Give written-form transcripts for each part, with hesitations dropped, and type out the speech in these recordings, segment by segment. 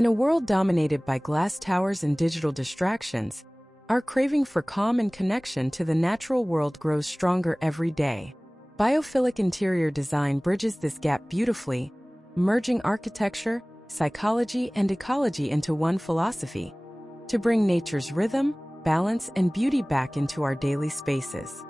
In a world dominated by glass towers and digital distractions, our craving for calm and connection to the natural world grows stronger every day. Biophilic interior design bridges this gap beautifully, merging architecture, psychology, and ecology into one philosophy, to bring nature's rhythm, balance, and beauty back into our daily spaces.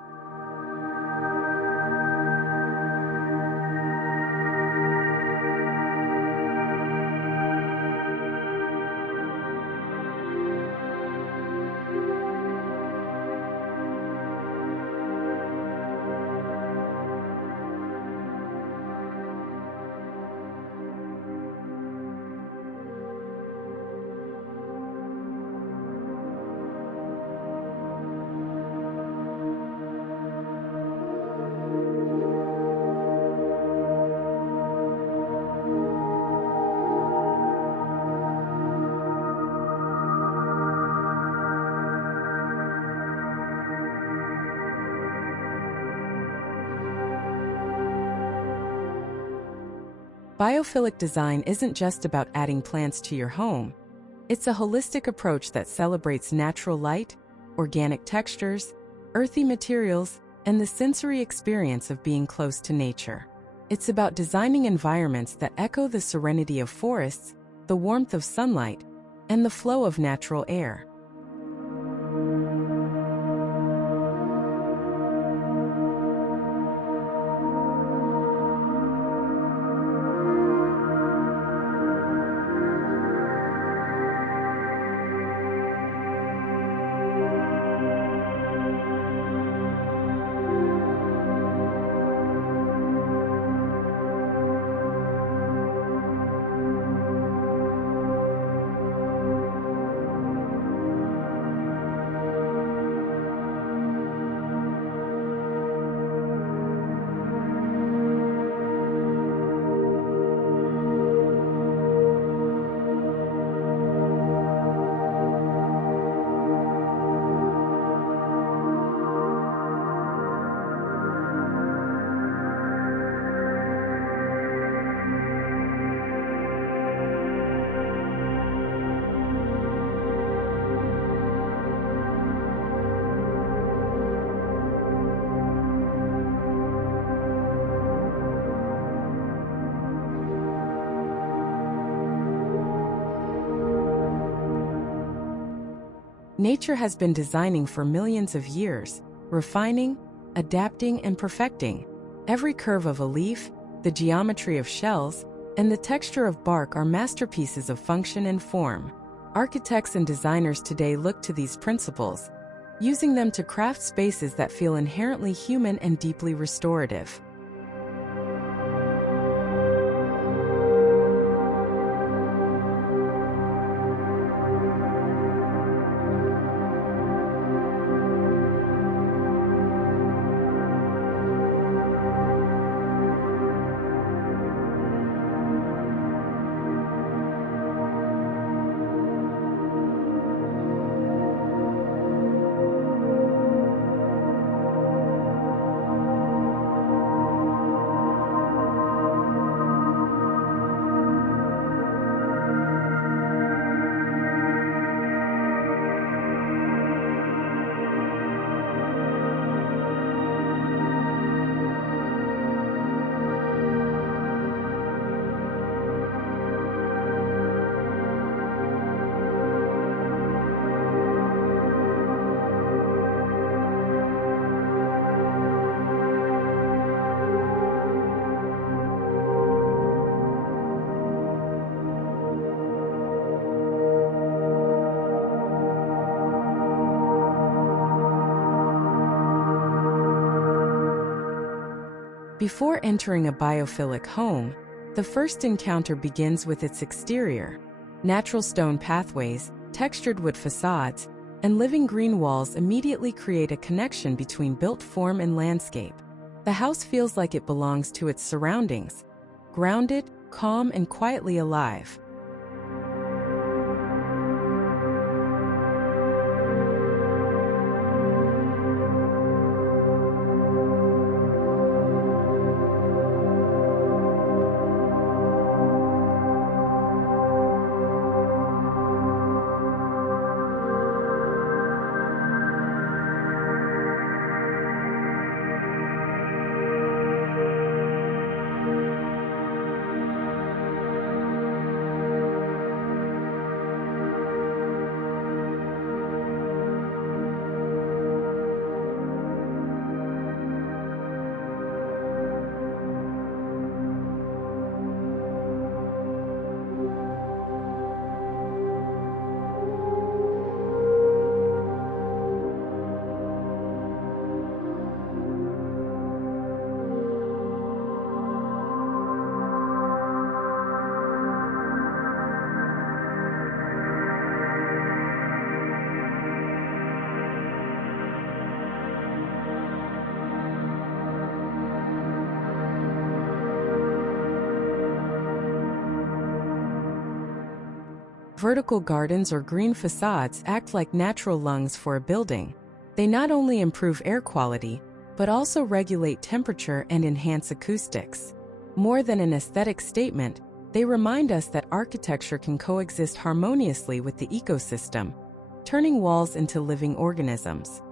Biophilic design isn't just about adding plants to your home. It's a holistic approach that celebrates natural light, organic textures, earthy materials, and the sensory experience of being close to nature. It's about designing environments that echo the serenity of forests, the warmth of sunlight, and the flow of natural air. Nature has been designing for millions of years, refining, adapting, and perfecting. Every curve of a leaf, the geometry of shells, and the texture of bark are masterpieces of function and form. Architects and designers today look to these principles, using them to craft spaces that feel inherently human and deeply restorative. Before entering a biophilic home, the first encounter begins with its exterior. Natural stone pathways, textured wood facades, and living green walls immediately create a connection between built form and landscape. The house feels like it belongs to its surroundings, grounded, calm, and quietly alive. Vertical gardens or green facades act like natural lungs for a building. They not only improve air quality, but also regulate temperature and enhance acoustics. More than an aesthetic statement, they remind us that architecture can coexist harmoniously with the ecosystem, turning walls into living organisms.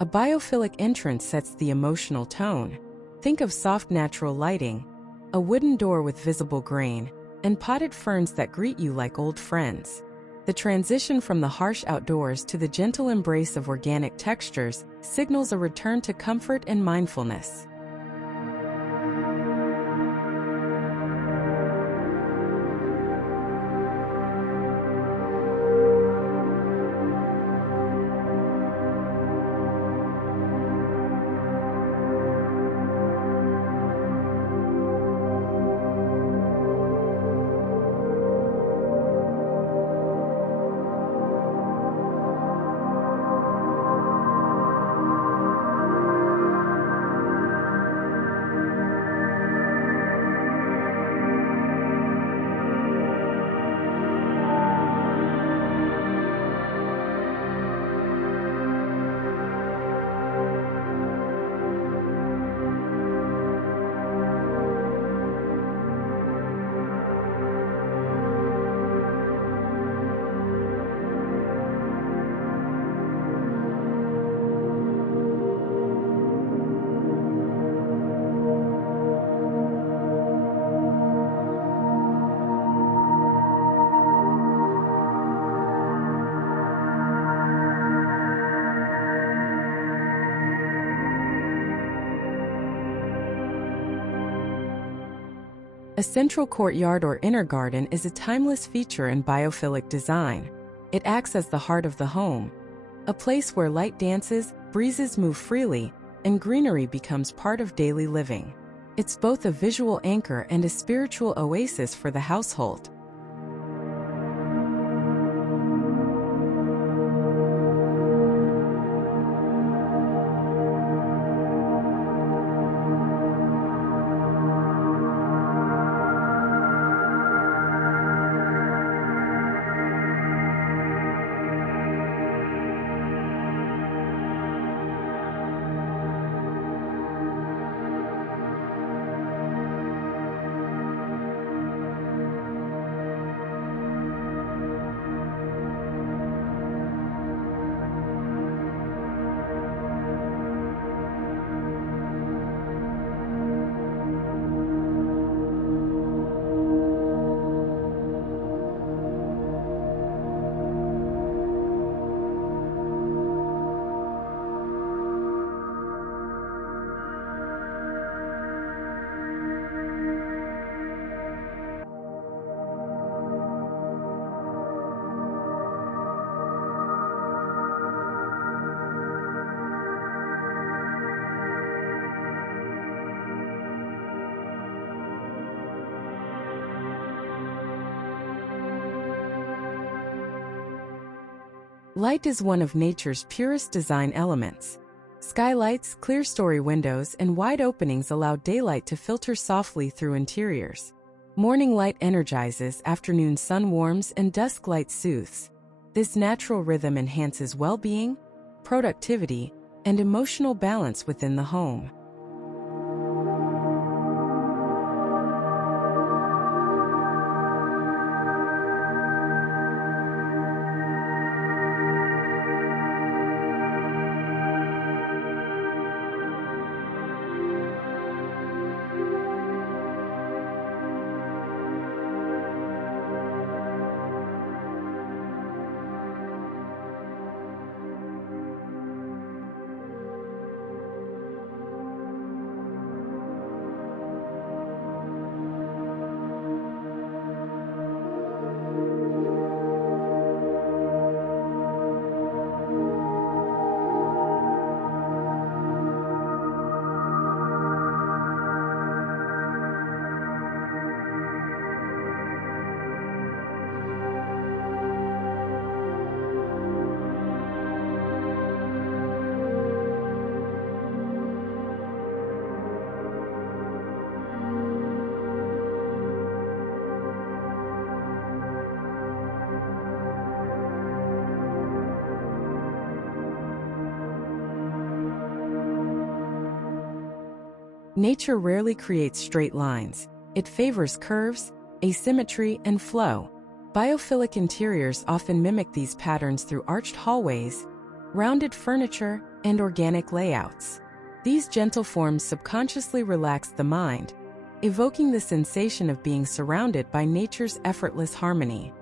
A biophilic entrance sets the emotional tone. Think of soft natural lighting, a wooden door with visible grain, and potted ferns that greet you like old friends. The transition from the harsh outdoors to the gentle embrace of organic textures signals a return to comfort and mindfulness. A central courtyard or inner garden is a timeless feature in biophilic design. It acts as the heart of the home, a place where light dances, breezes move freely, and greenery becomes part of daily living. It's both a visual anchor and a spiritual oasis for the household. Light is one of nature's purest design elements. Skylights, clear-story windows, and wide openings allow daylight to filter softly through interiors. Morning light energizes, afternoon sun warms, and dusk light soothes. This natural rhythm enhances well-being, productivity, and emotional balance within the home. Nature rarely creates straight lines. It favors curves, asymmetry, and flow. Biophilic interiors often mimic these patterns through arched hallways, rounded furniture, and organic layouts. These gentle forms subconsciously relax the mind, evoking the sensation of being surrounded by nature's effortless harmony.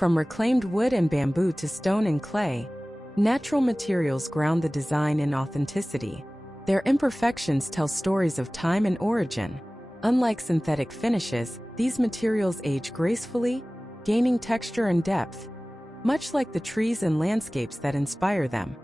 From reclaimed wood and bamboo to stone and clay, natural materials ground the design in authenticity. Their imperfections tell stories of time and origin. Unlike synthetic finishes, these materials age gracefully, gaining texture and depth, much like the trees and landscapes that inspire them.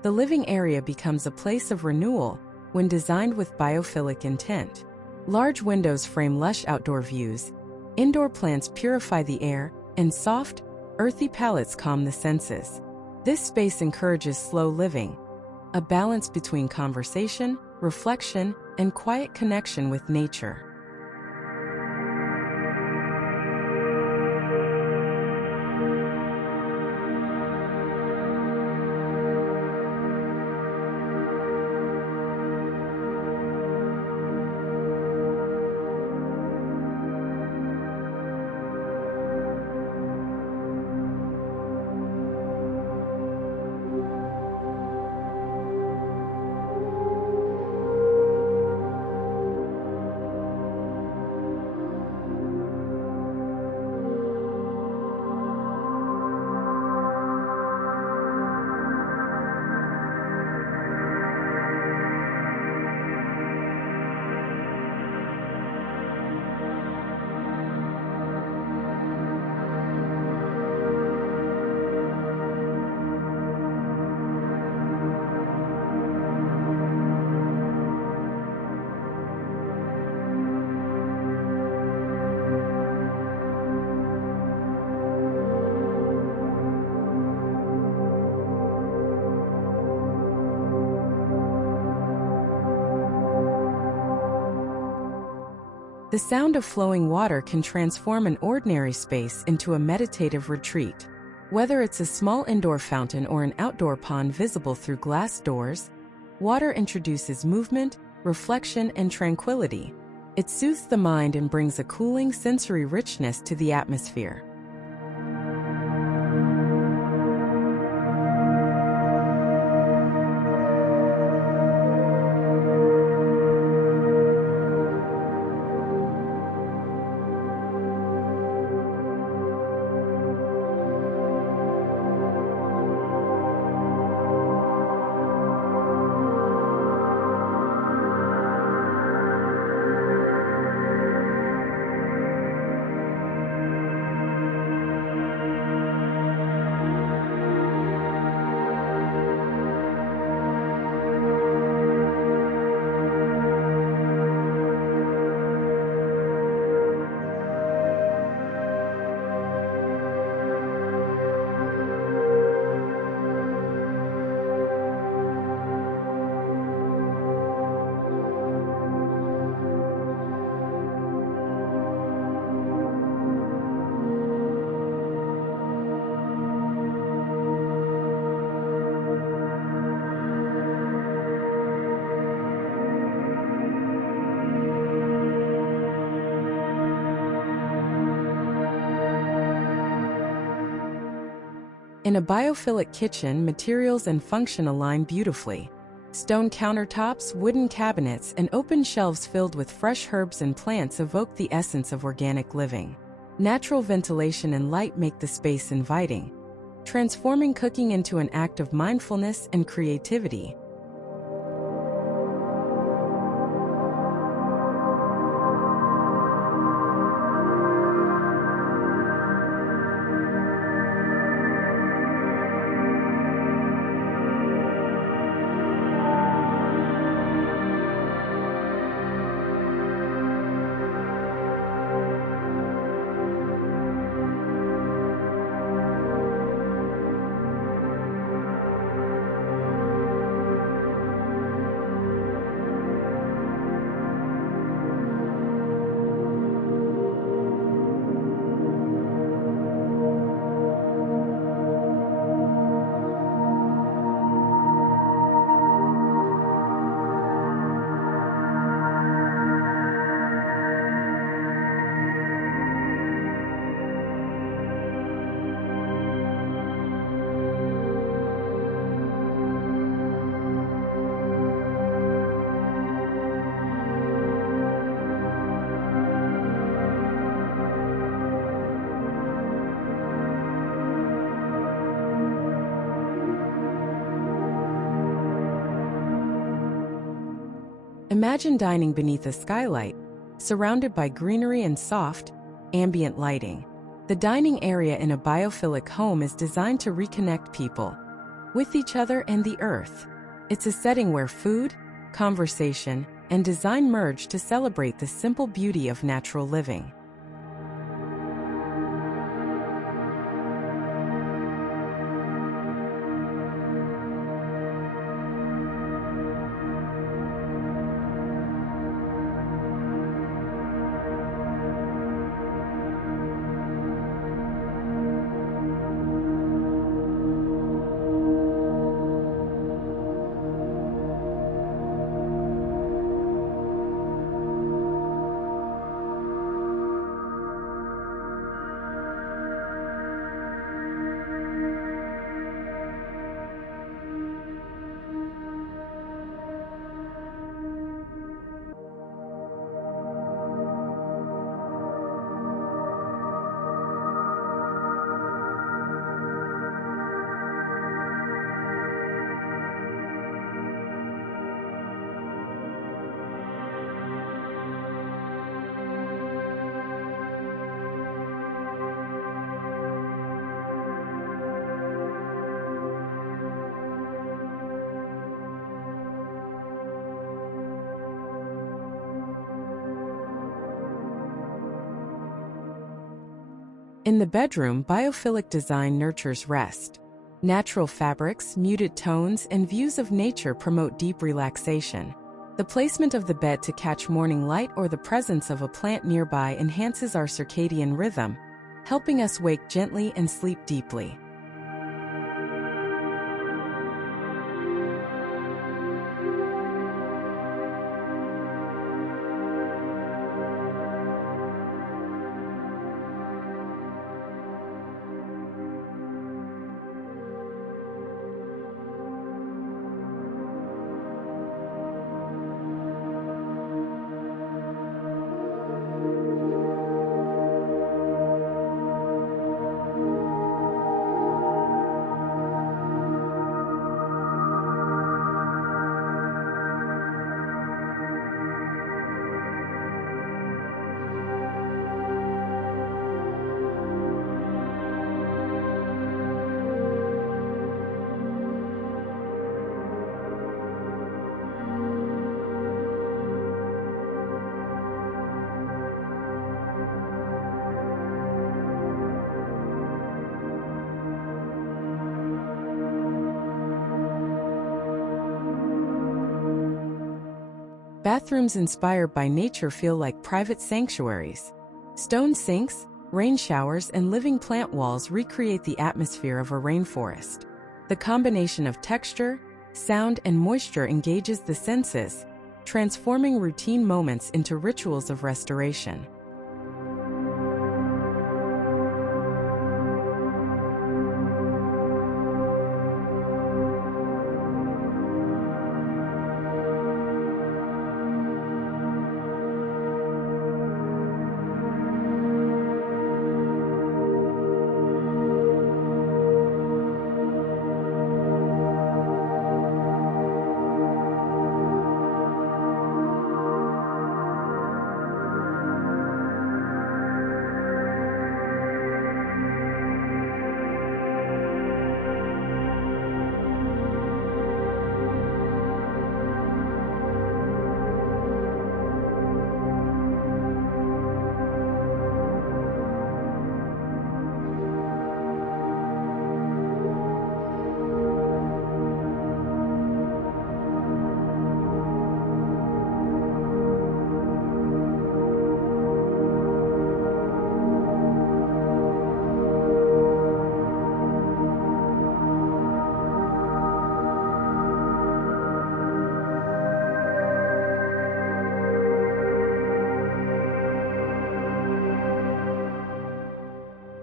The living area becomes a place of renewal when designed with biophilic intent. Large windows frame lush outdoor views, indoor plants purify the air, and soft, earthy palettes calm the senses. This space encourages slow living, a balance between conversation, reflection, and quiet connection with nature. The sound of flowing water can transform an ordinary space into a meditative retreat. Whether it's a small indoor fountain or an outdoor pond visible through glass doors, water introduces movement, reflection, and tranquility. It soothes the mind and brings a cooling sensory richness to the atmosphere. In a biophilic kitchen, materials and function align beautifully. Stone countertops, wooden cabinets, and open shelves filled with fresh herbs and plants evoke the essence of organic living. Natural ventilation and light make the space inviting, transforming cooking into an act of mindfulness and creativity. Imagine dining beneath a skylight, surrounded by greenery and soft, ambient lighting. The dining area in a biophilic home is designed to reconnect people with each other and the earth. It's a setting where food, conversation, and design merge to celebrate the simple beauty of natural living. In the bedroom, biophilic design nurtures rest. Natural fabrics, muted tones, and views of nature promote deep relaxation. The placement of the bed to catch morning light or the presence of a plant nearby enhances our circadian rhythm, helping us wake gently and sleep deeply. Bathrooms inspired by nature feel like private sanctuaries. Stone sinks, rain showers, and living plant walls recreate the atmosphere of a rainforest. The combination of texture, sound, and moisture engages the senses, transforming routine moments into rituals of restoration.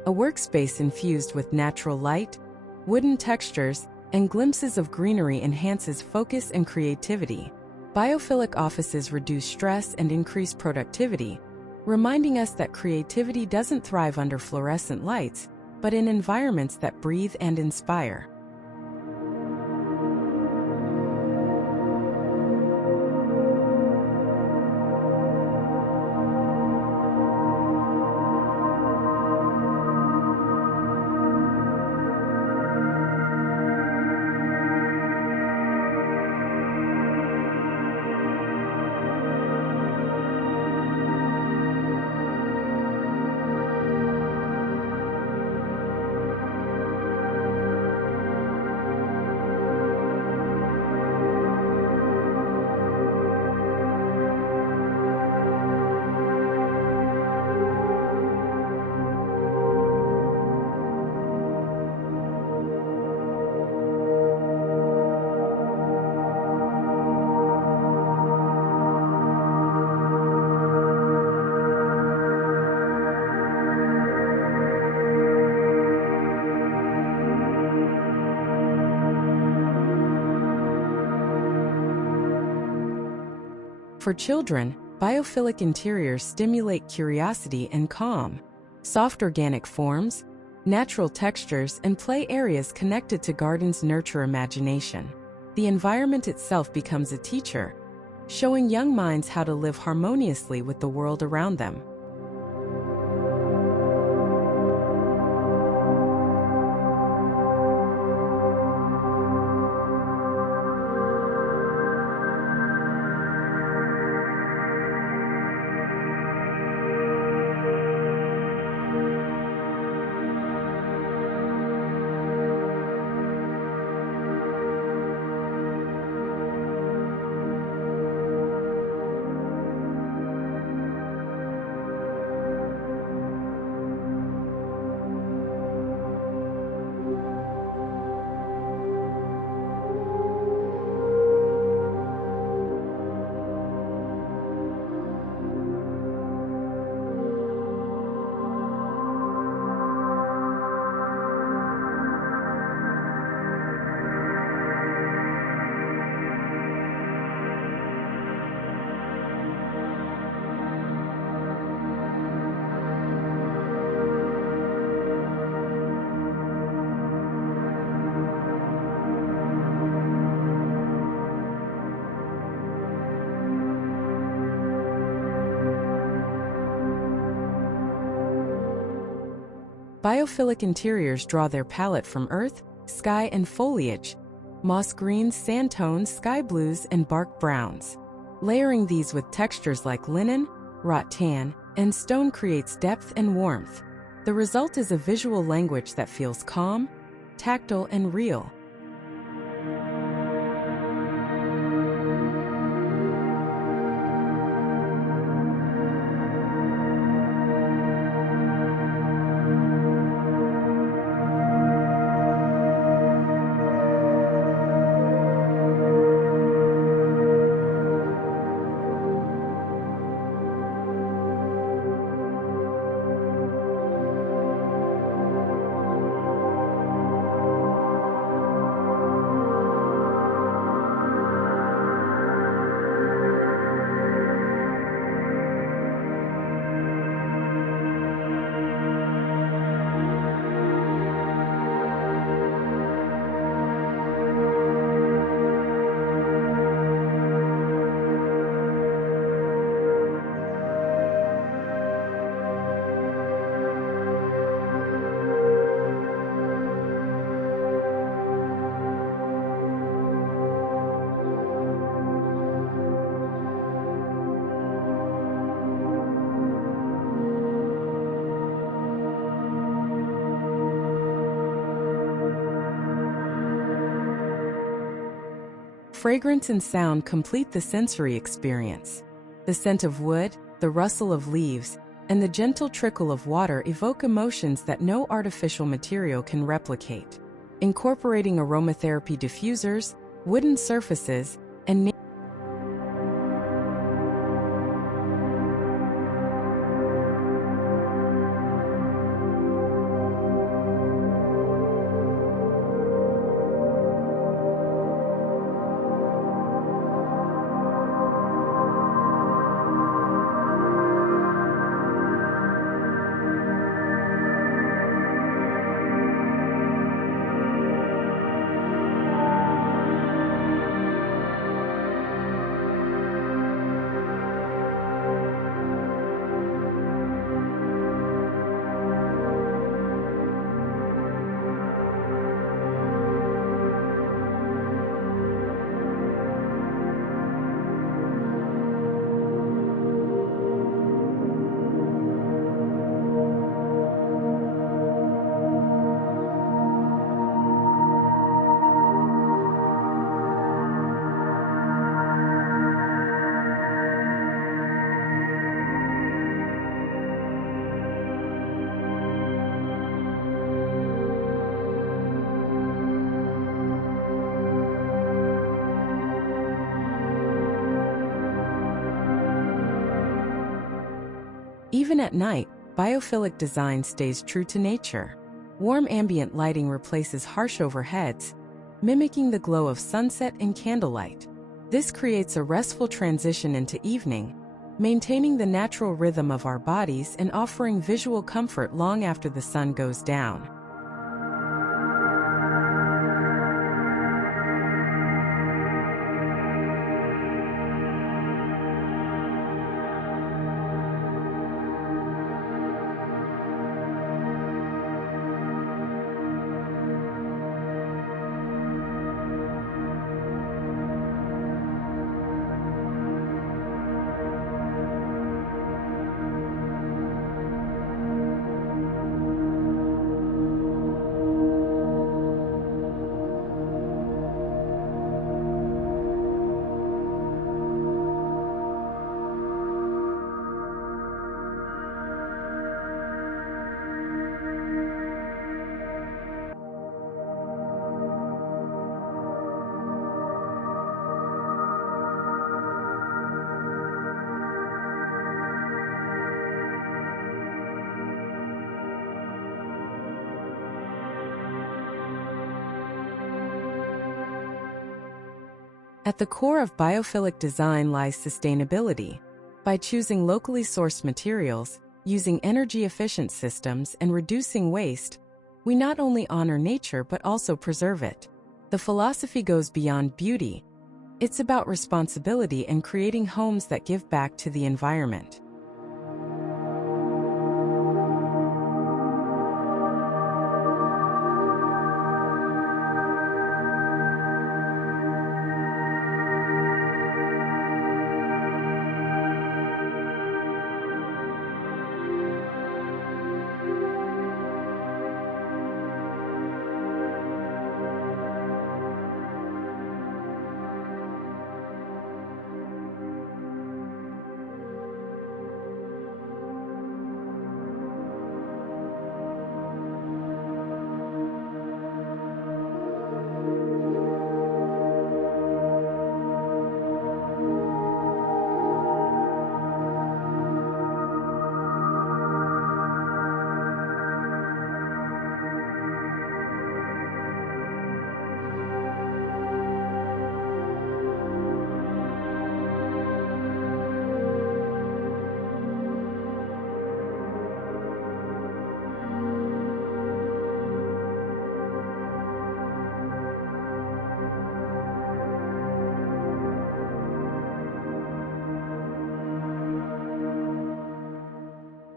A workspace infused with natural light, wooden textures, and glimpses of greenery enhances focus and creativity. Biophilic offices reduce stress and increase productivity, reminding us that creativity doesn't thrive under fluorescent lights, but in environments that breathe and inspire. For children, biophilic interiors stimulate curiosity and calm. Soft organic forms, natural textures, and play areas connected to gardens nurture imagination. The environment itself becomes a teacher, showing young minds how to live harmoniously with the world around them. Biophilic interiors draw their palette from earth, sky, and foliage, moss greens, sand tones, sky blues, and bark browns. Layering these with textures like linen, wrought tan, and stone creates depth and warmth. The result is a visual language that feels calm, tactile, and real. Fragrance and sound complete the sensory experience. The scent of wood, the rustle of leaves, and the gentle trickle of water evoke emotions that no artificial material can replicate. Incorporating aromatherapy diffusers, wooden surfaces, and even at night, biophilic design stays true to nature. Warm ambient lighting replaces harsh overheads, mimicking the glow of sunset and candlelight. This creates a restful transition into evening, maintaining the natural rhythm of our bodies and offering visual comfort long after the sun goes down. At the core of biophilic design lies sustainability. By choosing locally sourced materials, using energy-efficient systems, and reducing waste, we not only honor nature but also preserve it. The philosophy goes beyond beauty. It's about responsibility and creating homes that give back to the environment.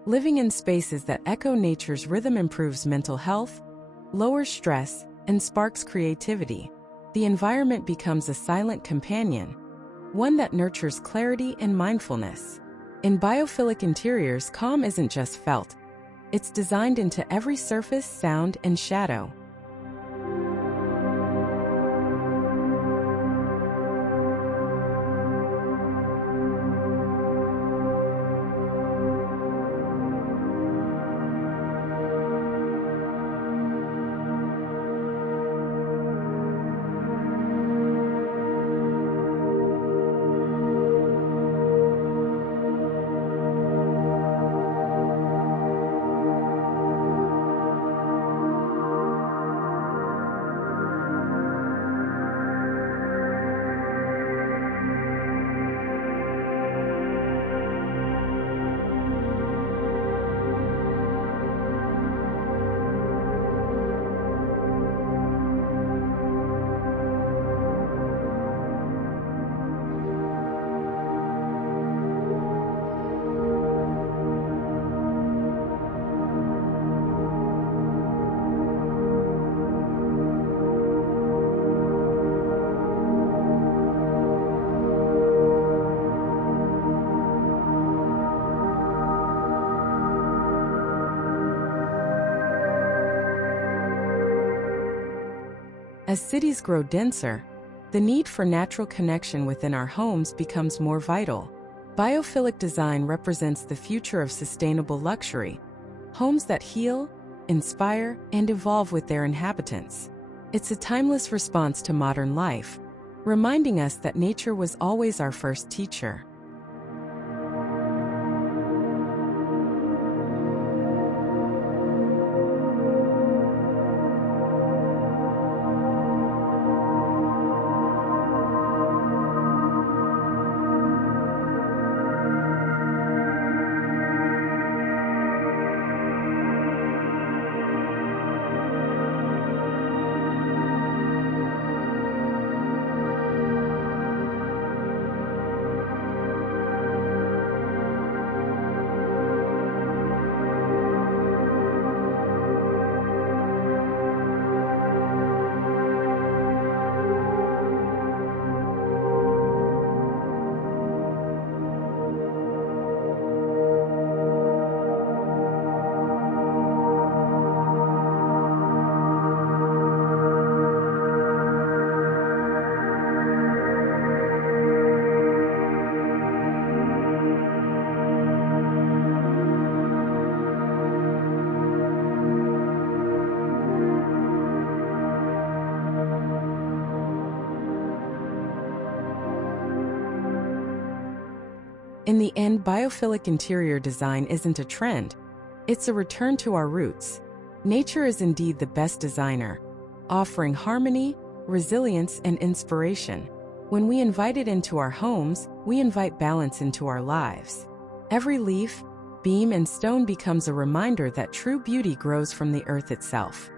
Living in spaces that echo nature's rhythm improves mental health, lowers stress, and sparks creativity. The environment becomes a silent companion, one that nurtures clarity and mindfulness. In biophilic interiors, calm isn't just felt. It's designed into every surface, sound, and shadow. As cities grow denser, the need for natural connection within our homes becomes more vital. Biophilic design represents the future of sustainable luxury, homes that heal, inspire, and evolve with their inhabitants. It's a timeless response to modern life, reminding us that nature was always our first teacher. In the end, biophilic interior design isn't a trend, it's a return to our roots. Nature is indeed the best designer, offering harmony, resilience, and inspiration. When we invite it into our homes, we invite balance into our lives. Every leaf, beam, and stone becomes a reminder that true beauty grows from the earth itself.